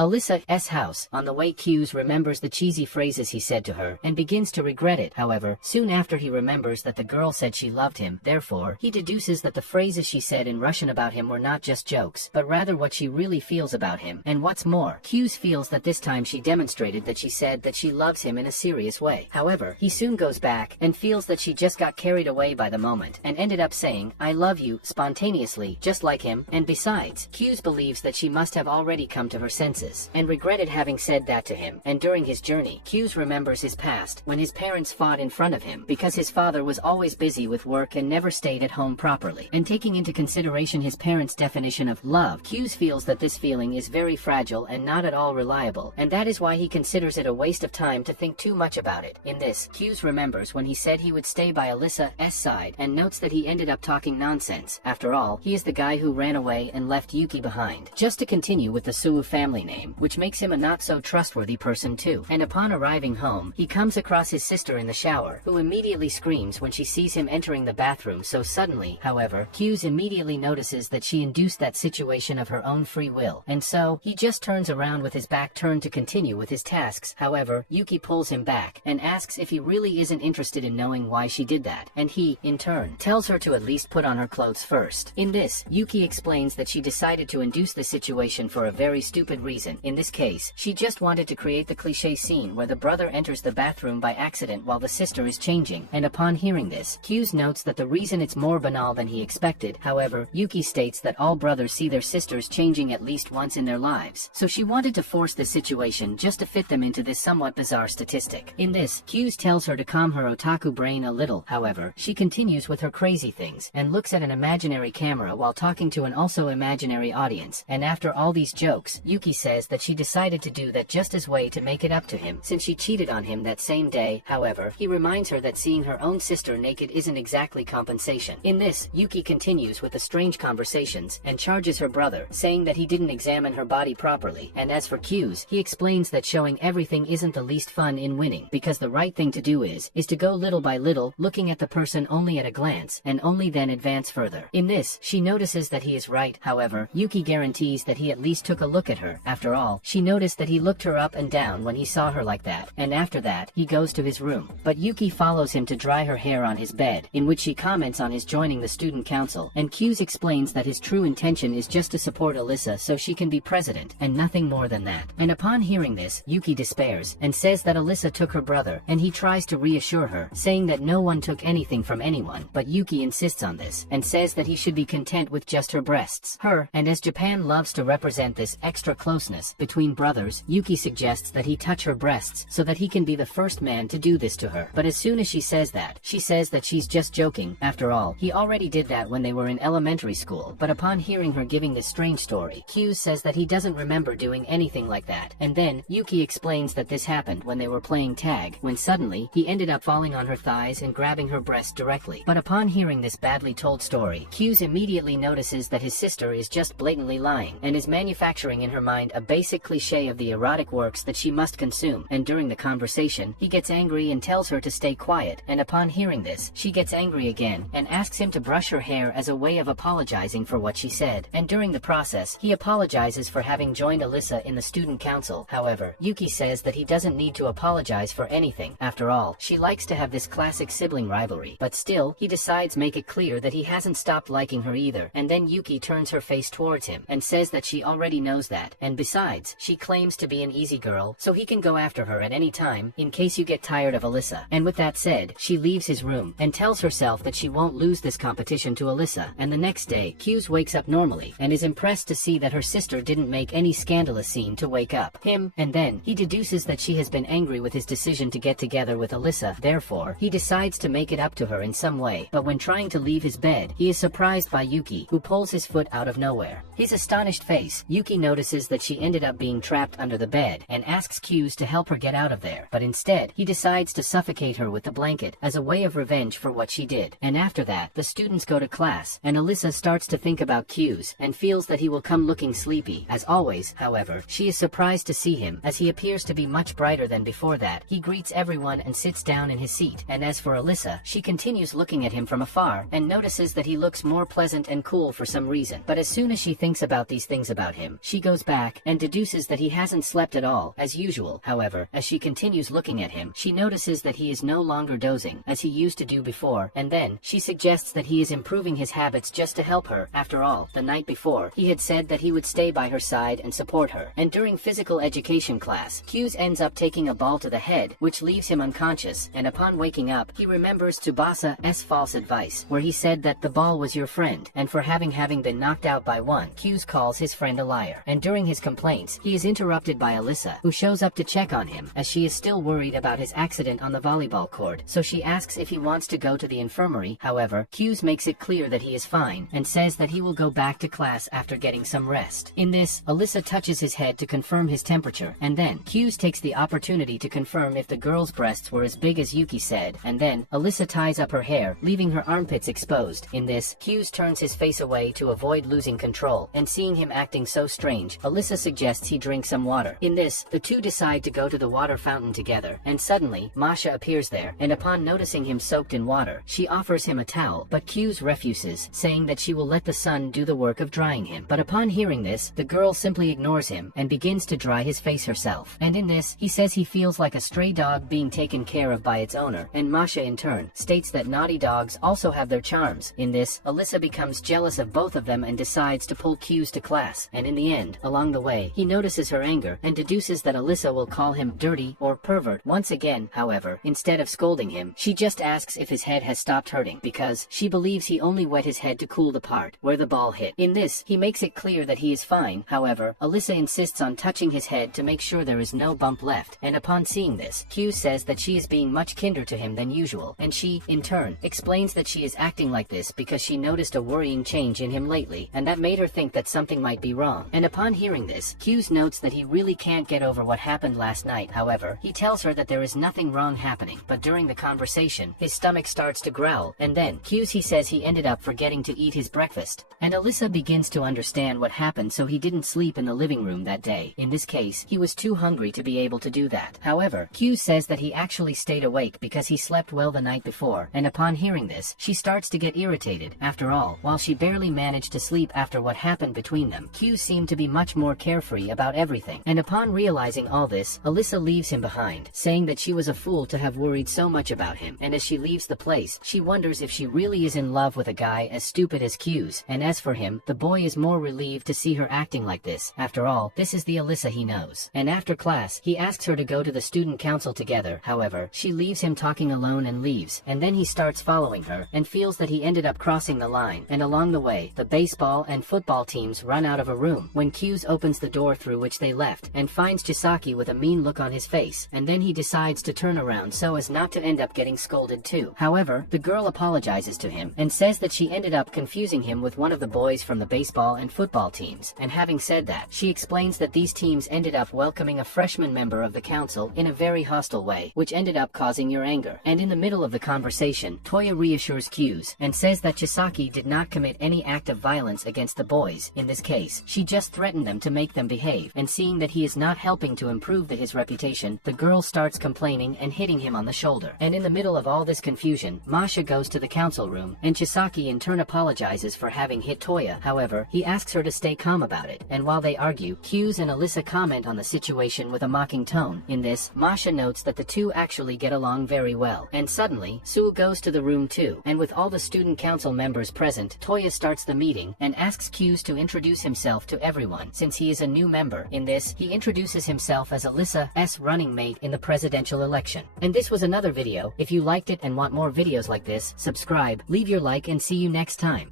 Alysa's house. On the way, Kuze remembers the cheesy phrases he said to her and begins to regret it. However, soon after he remembers that the girl said she loved him, therefore, he deduces that the phrases she said in Russian about him were not just jokes, but rather what she really feels about him. And what's more, Kuze feels that this time she demonstrated that she said that she loves him in a serious way. However, he soon goes back and feels that she just got carried away by the moment and ended up saying, "I love you," spontaneously, just like him. And besides, Kuze believes that she must have already come to her senses and regretted having said that to him. And during his journey, Kuze remembers his past when his parents fought in front of him because his father was always busy with work and never stayed at home properly. And taking into consideration his parents' definition of love, Kuze feels that this feeling is very fragile and not at all reliable, and that is why he considers it a waste of time to think too much about it. In this, Kuze remembers when he said he would stay by Alysa's side and notes that he ended up talking nonsense. After all, he is the guy who ran away and left Yuki behind. Just to continue with the Suu family name, which makes him a not so trustworthy person too. And upon arriving home, he comes across his sister in the shower, who immediately screams when she sees him entering the bathroom so suddenly. However, Kuze immediately notices that she induced that situation of her own free will, and so he just turns around with his back turned to continue with his tasks. However, Yuki pulls him back and asks if he really isn't interested in knowing why she did that, and he, in turn, tells her to at least put on her clothes first. In this, Yuki explains that she decided to induce the situation for a very stupid reason. In this case, she just wanted to create the cliché scene where the brother enters the bathroom by accident while the sister is changing, and upon hearing this, Kuze notes that the reason it's more banal than he expected. However, Yuki states that all brothers see their sisters changing at least once in their lives, so she wanted to force this situation just to fit them into this somewhat bizarre statistic. In this, Kuze tells her to calm her otaku brain a little. However, she continues with her crazy things and looks at an imaginary camera while talking to an also imaginary audience. And after all these jokes, Yuki says that she decided to do that just as way to make it up to him since she cheated on him that same day. However, he reminds her that seeing her own sister naked isn't exactly compensation. In this, Yuki continues with the strange conversations and charges her brother, saying that he didn't examine her body properly. And as for Kuze, he explains that showing everything isn't the least fun in winning, because the right thing to do is to go little by little, looking at the person only at a glance, and only then advance further. In this, she notices that he is right. However, Yuki guarantees that he at least took a look at her. After all, she noticed that he looked her up and down when he saw her like that, and after that, he goes to his room. But Yuki follows him to dry her hair on his bed, in which she comments on his joining the student council, and Kuze explains that his true intention is just to support Alysa so she can be president, and nothing more than that. And upon hearing this, Yuki despairs, and says that Alysa took her brother, and he tries to reassure her, saying that no one took anything from anyone, but Yuki insists on this, and says that he should be content with just her breasts. And as Japan loves to represent this extra closeness between brothers, Yuki suggests that he touch her breasts so that he can be the first man to do this to her. But as soon as she says that, she says that she's just joking. After all, he already did that when they were in elementary school. But upon hearing her giving this strange story, Kuze says that he doesn't remember doing anything like that. And then, Yuki explains that this happened when they were playing tag, when suddenly, he ended up falling on her thighs and grabbing her breast directly. But upon hearing this badly told story, Kuze immediately notices that his sister is just blatantly lying, and is manufacturing in her mind a basic cliché of the erotic works that she must consume. And during the conversation, he gets angry and tells her to stay quiet, and upon hearing this, she gets angry again, and asks him to brush her hair as a way of apologizing for what she said. And during the process, he apologizes for having joined Alysa in the student council. However, Yuki says that he doesn't need to apologize for anything. After all, she likes to have this classic sibling rivalry. But still, he decides make it clear that he hasn't stopped liking her either. And then Yuki turns her face towards him and says that she already knows that, and besides, she claims to be an easy girl, so he can go after her at any time, in case you get tired of Alysa. And with that said, she leaves his room, and tells herself that she won't lose this competition to Alysa. And the next day, Kuze wakes up normally, and is impressed to see that her sister didn't make any scandalous scene to wake up him, and then, he deduces that she has been angry with his decision to get together with Alysa. Therefore, he decides to make it up to her in some way. But when trying to leave his bed, he is surprised by Yuki, who pulls his foot out of nowhere. His astonished face, Yuki notices that she ended up being trapped under the bed, and asks Kuze to help her get out of there. But instead, he decides to suffocate her with the blanket, as a way of revenge for what she did. And after that, the students go to class, and Alysa starts to think about Kuze, and feels that he will come looking sleepy. As always, however, she is surprised to see him, as he appears to be much brighter than before that. He greets everyone and sits down in his seat. And as for Alysa, she continues looking at him from afar, and notices that he looks more pleasant and cool for some reason. But as soon as she thinks about these things about him, she goes back and deduces that he hasn't slept at all, as usual. However, as she continues looking at him, she notices that he is no longer dozing, as he used to do before, and then, she suggests that he is improving his habits just to help her. After all, the night before, he had said that he would stay by her side and support her. And during physical education class, Kuze ends up taking a ball to the head, which leaves him unconscious, and upon waking up, he remembers Tsubasa's false advice, where he said that the ball was your friend, and for having been knocked out by one, Kuze calls his friend a liar. And during his complaints, he is interrupted by Alysa, who shows up to check on him, as she is still worried about his accident on the volleyball court, so she asks if he wants to go to the infirmary. However, Kuze makes it clear that he is fine, and says that he will go back to class after getting some rest. In this, Alysa touches his head to confirm his temperature, and then, Kuze takes the opportunity to confirm if the girl's breasts were as big as Yuki said, and then, Alysa ties up her hair, leaving her armpits exposed. In this, Kuze turns his face away to avoid losing control, and seeing him acting so strange, Alysa suggests he drink some water. In this, the two decide to go to the water fountain together, and suddenly, Masha appears there, and upon noticing him soaked in water, she offers him a towel, but Kuze refuses, saying that she will let the sun do the work of drying him. But upon hearing this, the girl simply ignores him, and begins to dry his face herself. And in this, he says he feels like a stray dog being taken care of by its owner, and Masha in turn, states that naughty dogs also have their charms. In this, Alysa becomes jealous of both of them and decides to pull Kuze to class, and in the end, along the way, he notices her anger, and deduces that Alysa will call him dirty or pervert once again. However, instead of scolding him, she just asks if his head has stopped hurting, because she believes he only wet his head to cool the part where the ball hit. In this, he makes it clear that he is fine. However, Alysa insists on touching his head to make sure there is no bump left, and upon seeing this, Kuze says that she is being much kinder to him than usual, and she, in turn, explains that she is acting like this because she noticed a worrying change in him lately, and that made her think that something might be wrong. And upon hearing this, Kuze notes that he really can't get over what happened last night. However, he tells her that there is nothing wrong happening, but during the conversation, his stomach starts to growl, and then, he says he ended up forgetting to eat his breakfast. And Alysa begins to understand what happened, so he didn't sleep in the living room that day. In this case, he was too hungry to be able to do that. However, Kuze says that he actually stayed awake because he slept well the night before, and upon hearing this, she starts to get irritated. After all, while she barely managed to sleep after what happened between them, Kuze seemed to be much more carefree about everything. And upon realizing all this, Alysa leaves him behind, saying that she was a fool to have worried so much about him, and as she leaves the place, she wonders if she really is in love with a guy as stupid as Kuze. And as for him, the boy is more relieved to see her acting like this. After all, this is the Alysa he knows. And after class, he asks her to go to the student council together. However, she leaves him talking alone and leaves, and then he starts following her, and feels that he ended up crossing the line. And along the way, the baseball and football teams run out of a room, when Kuze opens the door through which they left, and finds Chisaki with a mean look on his face, and then he decides to turn around so as not to end up getting scolded too. However, the girl apologizes to him, and says that she ended up confusing him with one of the boys from the baseball and football teams, and having said that, she explains that these teams ended up welcoming a freshman member of the council in a very hostile way, which ended up causing your anger. And in the middle of the conversation, Toya reassures Kuze, and says that Chisaki did not commit any act of violence against the boys. In this case, she just threatened them to make them behave, and seeing that he is not helping to improve his reputation, the girl starts complaining and hitting him on the shoulder. And in the middle of all this confusion, Masha goes to the council room, and Chisaki in turn apologizes for having hit Toya. However, he asks her to stay calm about it, and while they argue, Kuze and Alysa comment on the situation with a mocking tone. In this, Masha notes that the two actually get along very well, and suddenly, Sue goes to the room too, and with all the student council members present, Toya starts the meeting, and asks Kuze to introduce himself to everyone, since he is a new member. In this, he introduces himself as Alysa's running mate in the presidential election. And this was another video. If you liked it and want more videos like this, subscribe, leave your like, and see you next time.